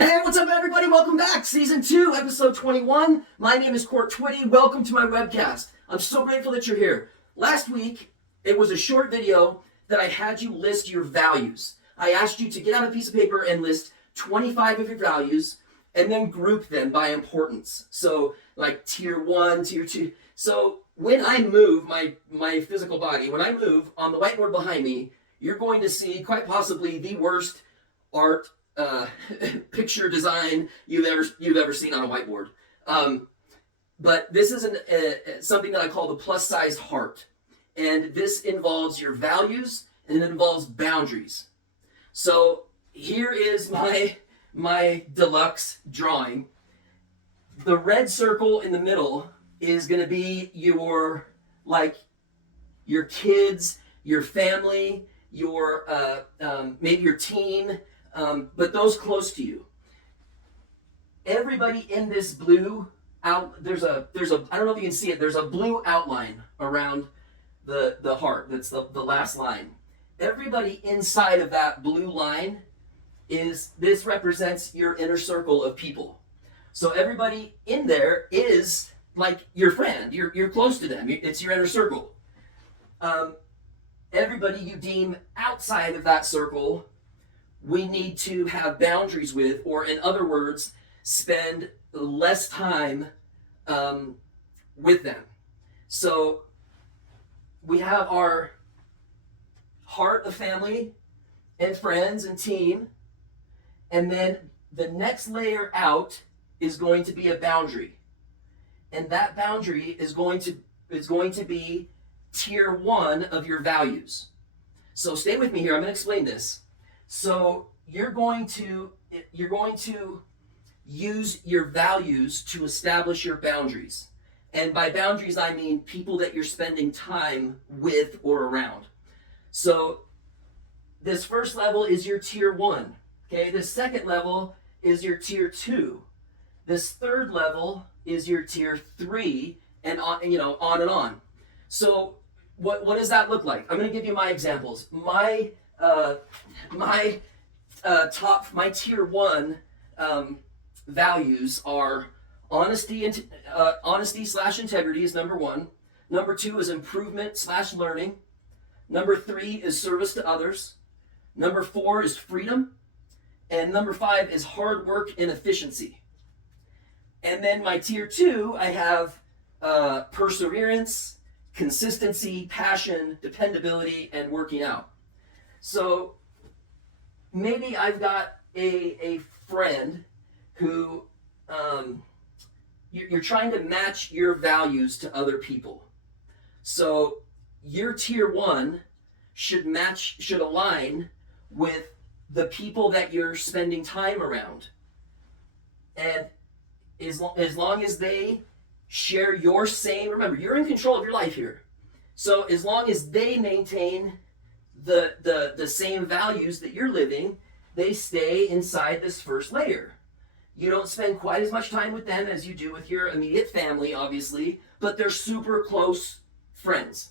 Hey, what's up, everybody? Welcome back. Season 2, episode 21. My name is Cort. Welcome to my webcast. I'm so grateful that you're here. Last week, it was a short video that I had you list your values. I asked you to get out a piece of paper and list 25 of your values and then group them by importance. So, like tier 1, tier 2. So, when I move my physical body, when I move on the whiteboard behind me, you're going to see quite possibly the worst art picture design you've ever seen on a whiteboard. But this is something that I call the plus-sized heart. And this involves your values and it involves boundaries. So here is my deluxe drawing. The red circle in the middle is going to be your kids, your family, your maybe your team, but those close to you. Everybody in this blue there's a I don't know if you can see it, there's a blue outline around the heart. That's the last line. Everybody inside of that blue line this represents your inner circle of people. So everybody in there is like your friend. You're close to them. It's your inner circle. Everybody you deem outside of that circle, we need to have boundaries with, or in other words, spend less time with them. So we have our heart of family and friends and team, and then the next layer out is going to be a boundary. And that boundary is going to be tier 1 of your values. So stay with me here, I'm going to explain this. So you're going to use your values to establish your boundaries. And by boundaries, I mean people that you're spending time with or around. So this first level is your tier 1. Okay, this second level is your tier 2. This third level is your tier 3, and on and on. So what does that look like? I'm going to give you my examples. My tier 1 values are honesty / integrity is number 1. Number 2 is improvement / learning. Number 3 is service to others. Number 4 is freedom. And number 5 is hard work and efficiency. And then my tier 2, I have perseverance, consistency, passion, dependability, and working out. So maybe I've got a friend who you're trying to match your values to other people. So your tier 1 should align with the people that you're spending time around. And as long as they share your same, remember, you're in control of your life here. So as long as they maintain the same values that you're living, they stay inside this first layer. You don't spend quite as much time with them as you do with your immediate family, obviously, but they're super close friends.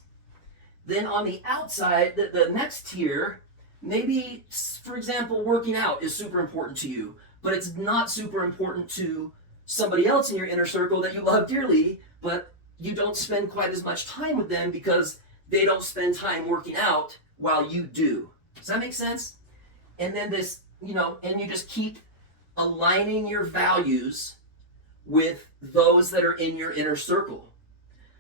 Then on the outside, the next tier, maybe, for example, working out is super important to you, but it's not super important to somebody else in your inner circle that you love dearly, but you don't spend quite as much time with them because they don't spend time working out while you do. Does that make sense? And then and you just keep aligning your values with those that are in your inner circle.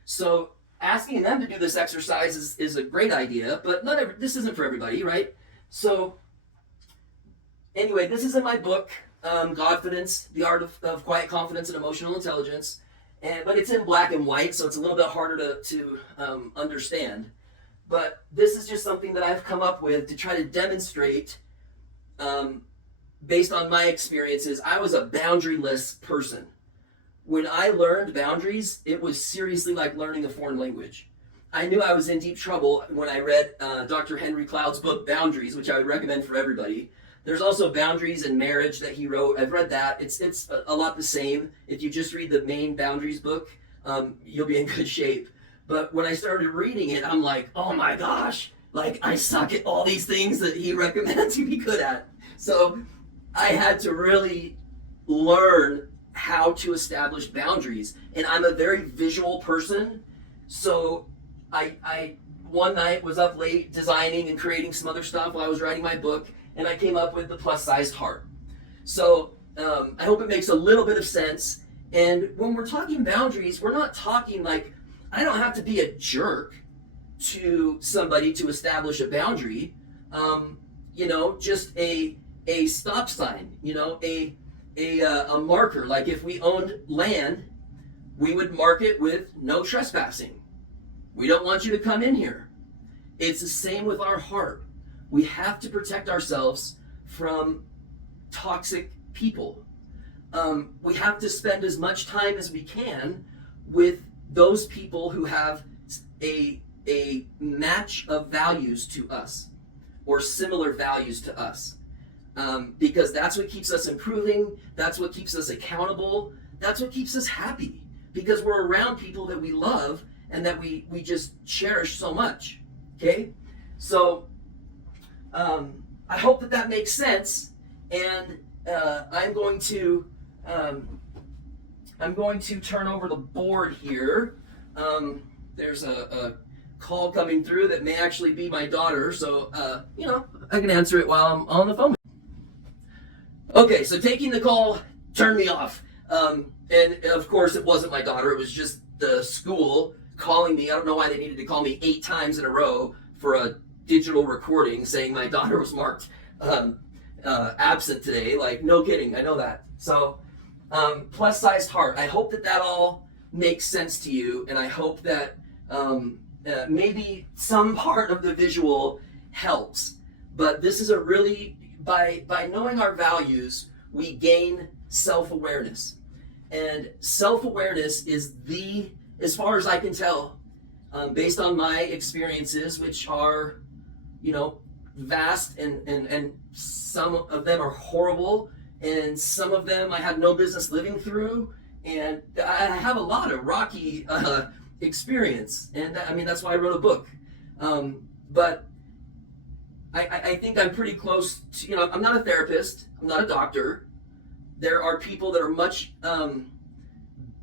So asking them to do this exercise is a great idea, but this isn't for everybody, right? So anyway, this is in my book, Godfidence, The Art of Quiet Confidence and Emotional Intelligence, but it's in black and white, so it's a little bit harder to understand. But this is just something that I've come up with to try to demonstrate, based on my experiences. I was a boundaryless person. When I learned boundaries, it was seriously like learning a foreign language. I knew I was in deep trouble when I read Dr. Henry Cloud's book, Boundaries, which I would recommend for everybody. There's also Boundaries in Marriage that he wrote. I've read that. It's a lot the same. If you just read the main Boundaries book, you'll be in good shape. But when I started reading it, I'm like, oh my gosh, like I suck at all these things that he recommends you be good at. So I had to really learn how to establish boundaries. And I'm a very visual person. So I one night was up late designing and creating some other stuff while I was writing my book, and I came up with the plus-sized heart. So I hope it makes a little bit of sense. And when we're talking boundaries, we're not talking like I don't have to be a jerk to somebody to establish a boundary. Just a stop sign, a marker. Like if we owned land, we would mark it with no trespassing. We don't want you to come in here. It's the same with our heart. We have to protect ourselves from toxic people. We have to spend as much time as we can with those people who have a match of values to us or similar values to us. Because that's what keeps us improving. That's what keeps us accountable. That's what keeps us happy. Because we're around people that we love and that we just cherish so much. Okay? So I hope that makes sense. And I'm going to turn over the board here. There's a call coming through that may actually be my daughter, so I can answer it while I'm on the phone. Okay, so taking the call turned me off. And of course it wasn't my daughter, it was just the school calling me. I don't know why they needed to call me 8 times in a row for a digital recording saying my daughter was marked absent today. Like, no kidding, I know that. So plus-sized heart. I hope that all makes sense to you, and I hope that maybe some part of the visual helps. But this is a really, by knowing our values, we gain self-awareness. And self-awareness is as far as I can tell, based on my experiences, which are, vast and some of them are horrible, and some of them I had no business living through, and I have a lot of rocky experience, and that's why I wrote a book. But I think I'm pretty close to, I'm not a therapist, I'm not a doctor. There are people that are much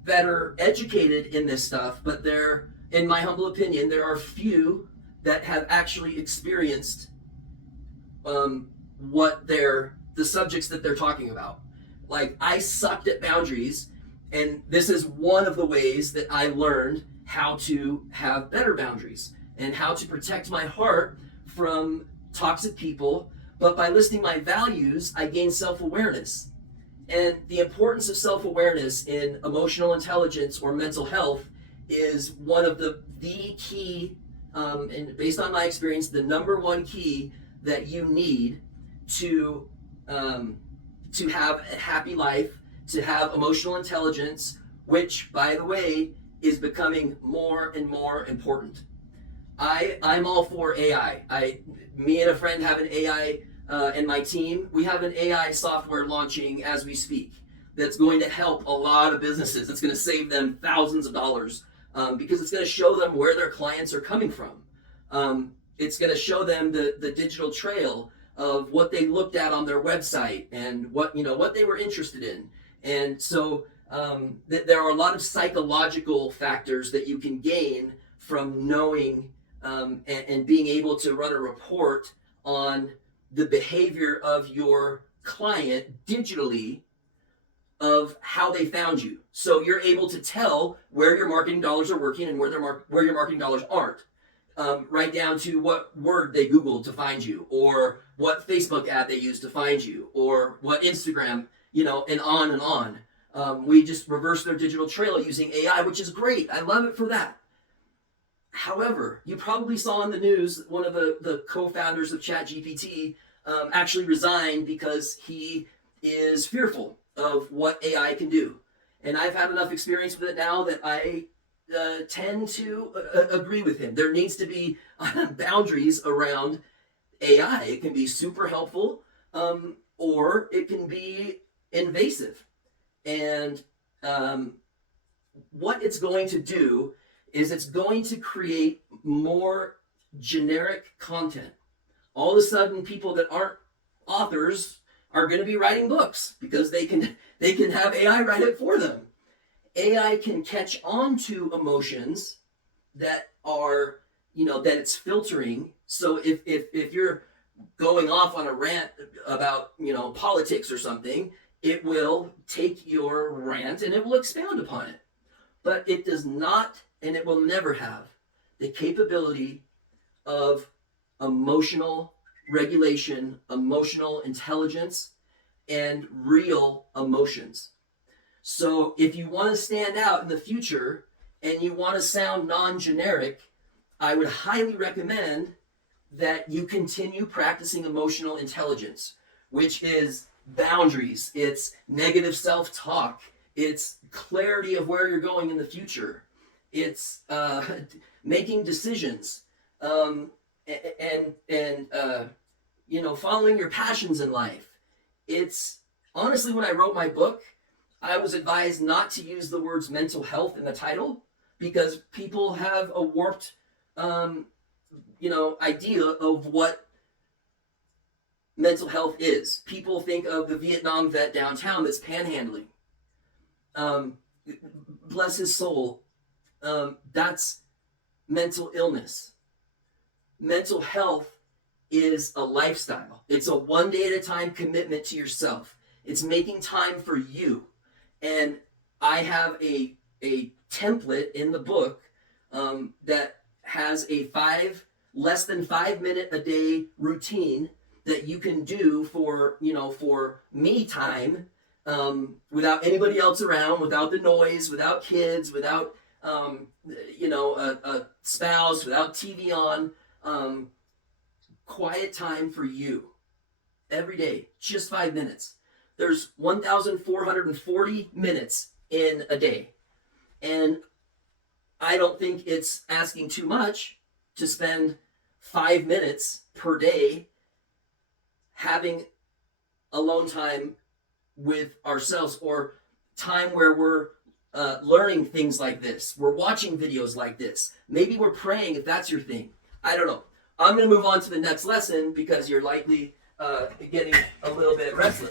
better educated in this stuff, but in my humble opinion, there are few that have actually experienced the subjects that they're talking about. Like, I sucked at boundaries, and this is one of the ways that I learned how to have better boundaries and how to protect my heart from toxic people. But by listing my values, I gained self-awareness. And the importance of self-awareness in emotional intelligence or mental health is one of the key, and based on my experience, the number one key that you need to have a happy life, to have emotional intelligence, which, by the way, is becoming more and more important. I'm all for AI. Me and a friend have an AI in my team. We have an AI software launching as we speak that's going to help a lot of businesses. It's going to save them thousands of dollars because it's going to show them where their clients are coming from. It's going to show them the digital trail of what they looked at on their website and what they were interested in. And so there are a lot of psychological factors that you can gain from knowing and being able to run a report on the behavior of your client digitally, of how they found you. So you're able to tell where your marketing dollars are working and where your marketing dollars aren't. Right down to what word they Googled to find you, or what Facebook ad they used to find you, or what Instagram, and on and on. We just reverse their digital trail using AI, which is great. I love it for that. However, you probably saw in the news one of the co-founders of ChatGPT actually resigned because he is fearful of what AI can do. And I've had enough experience with it now that I tend to agree with him. There needs to be boundaries around AI. It can be super helpful, or it can be invasive. And what it's going to do is it's going to create more generic content. All of a sudden, people that aren't authors are going to be writing books because they can have AI write it for them. AI can catch on to emotions that are, that it's filtering. So if you're going off on a rant about, politics or something, it will take your rant and it will expound upon it. But it does not, and it will never have, the capability of emotional regulation, emotional intelligence, and real emotions. So if you want to stand out in the future and you want to sound non-generic, I would highly recommend that you continue practicing emotional intelligence, which is boundaries, it's negative self-talk, it's clarity of where you're going in the future, it's making decisions, and following your passions in life. It's honestly, when I wrote my book, I was advised not to use the words mental health in the title because people have a warped idea of what mental health is. People think of the Vietnam vet downtown that's panhandling. Bless his soul. That's mental illness. Mental health is a lifestyle. It's a one day at a time commitment to yourself. It's making time for you. And I have a template in the book that has a less than 5 minute a day routine that you can do for me time, without anybody else around, without the noise, without kids, without a spouse, without TV on. Quiet time for you every day, just 5 minutes. There's 1,440 minutes in a day. And I don't think it's asking too much to spend 5 minutes per day having alone time with ourselves, or time where we're learning things like this. We're watching videos like this. Maybe we're praying if that's your thing. I don't know. I'm going to move on to the next lesson because you're likely getting a little bit restless.